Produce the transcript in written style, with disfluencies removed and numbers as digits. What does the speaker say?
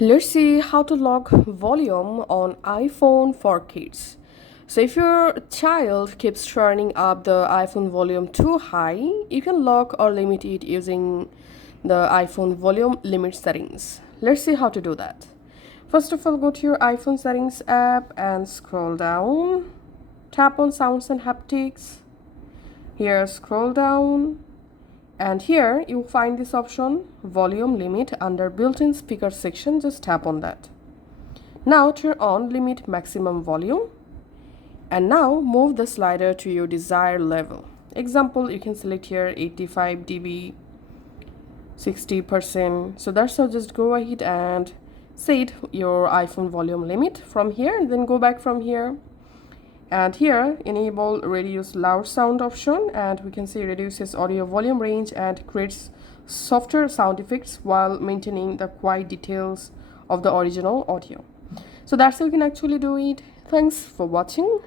Let's see how to lock volume on iPhone for kids. So if your child keeps turning up the iPhone volume too high, you can lock or limit it using the iPhone volume limit settings. Let's see how to do that. First of all, go to your iPhone settings app and scroll down. Tap on sounds and haptics. Here scroll down and here you'll find this option volume limit under built-in speaker section. Just tap on that. Now turn on limit maximum volume and now move the slider to your desired level. Example, you can select here 85 dB, 60%. So that's how. Just go ahead and set your iPhone volume limit from here and then go back from here. And here enable reduce loud sound option and we can see reduces audio volume range and creates softer sound effects while maintaining the quiet details of the original audio. So that's how you can actually do it. Thanks for watching.